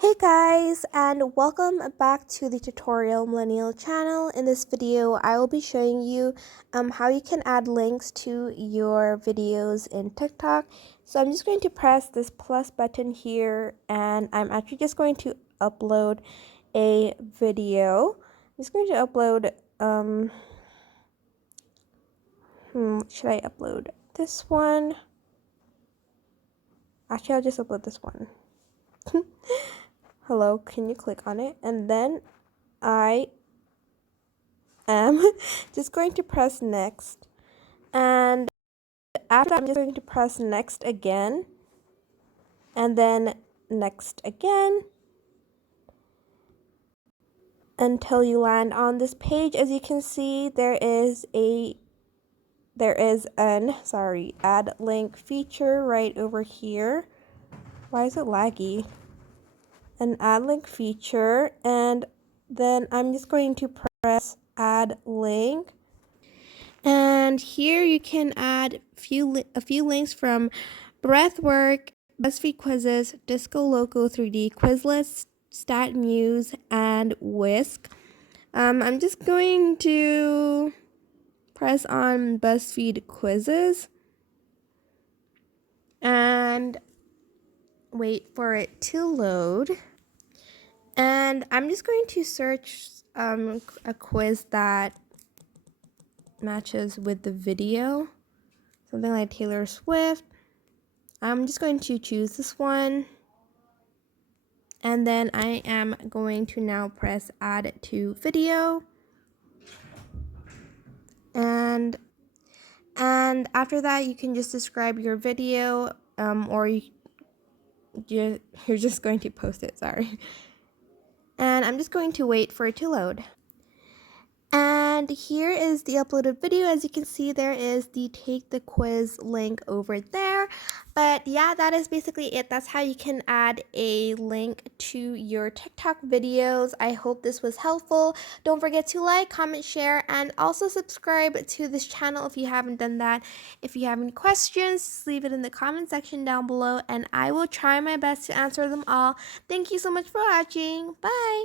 Hey guys, and welcome back to the Tutorial Millennial channel. In this video, I will be showing you how you can add links to your videos in TikTok. So I'm just going to press this plus button here, and I'm actually just going to upload a video. I'm just going to upload, should I upload this one? Actually, I'll just upload this one. Hello, can you click on it? And then I am just going to press next, and after I'm just going to press next again, and then next again until you land on this page. As you can see, there is an add link feature right over here. Why is it laggy? An add link feature, and then I'm just going to press add link. And here you can add a few links from Breathwork, BuzzFeed Quizzes, Disco Loco 3D, Quizlet, StatMuse, and Whisk. I'm just going to press on BuzzFeed Quizzes and wait for it to load. And I'm just going to search a quiz that matches with the video, something like Taylor Swift. I'm just going to choose this one, and then I am going to now press add to video, and after that you can just describe your video, or you're just going to post it, sorry. And I'm just going to wait for it to load. And here is the uploaded video. As you can see, there is the take the quiz link over there. But yeah, that is basically it. That's how you can add a link to your TikTok videos. I hope this was helpful. Don't forget to like, comment, share, and also subscribe to this channel if you haven't done that. If you have any questions, just leave it in the comment section down below, and I will try my best to answer them all. Thank you so much for watching. Bye!